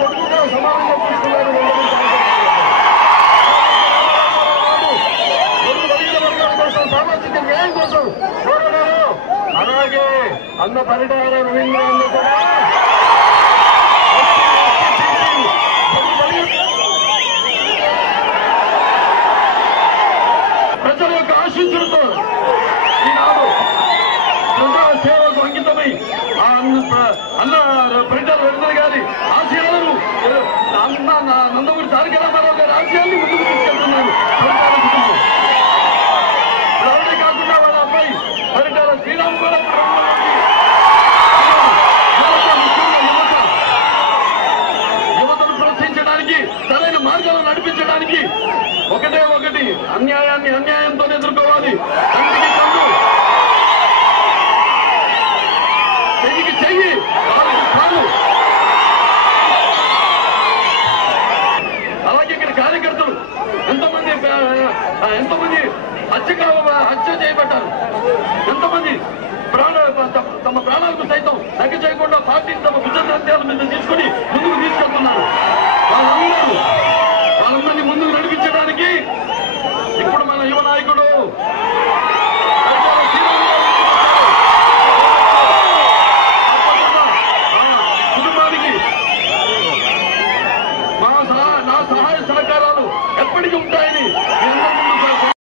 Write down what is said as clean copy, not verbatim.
కొడుకుగా సమానంగా తీసుకున్నారు. కోసం సామాజిక న్యాయం కోసం పోరాడారు. అలాగే అన్న పరిటాల రవీంద్రాన్ని కూడా ప్రజల యొక్క ఆశీస్సులతో ఈనాడు ప్రజాసేవకు అంకితమై అన్న పరిటాల రవీంద్ర గారి ఆశయాలను నందమూరి తారక రామారావు గారి ఆశయాన్ని ముందుకు తీసుకెళ్తున్నారు. అలాగే కాకుండా వాళ్ళ అబ్బాయి పరిటాల శ్రీరామ్ కూడా యువతను ప్రోత్సహించడానికి సరైన మార్గాలను నడిపించడానికి ఒకటి అన్యాయాన్ని అన్యాయంతో ఎదుర్కోవాలి. కంటికి కన్ను, చెయ్యికి చెయ్యి, కాలుకి కాలు. అలాగే ఇక్కడ కార్యకర్తలు ఎంతమంది హత్య చేయబడ్డారు. ఎంతమంది తమ ప్రాణాలకు సైతం లెక్క చేయకుండా పార్టీని తమ భుజ మీద తీసుకుని ముందుకు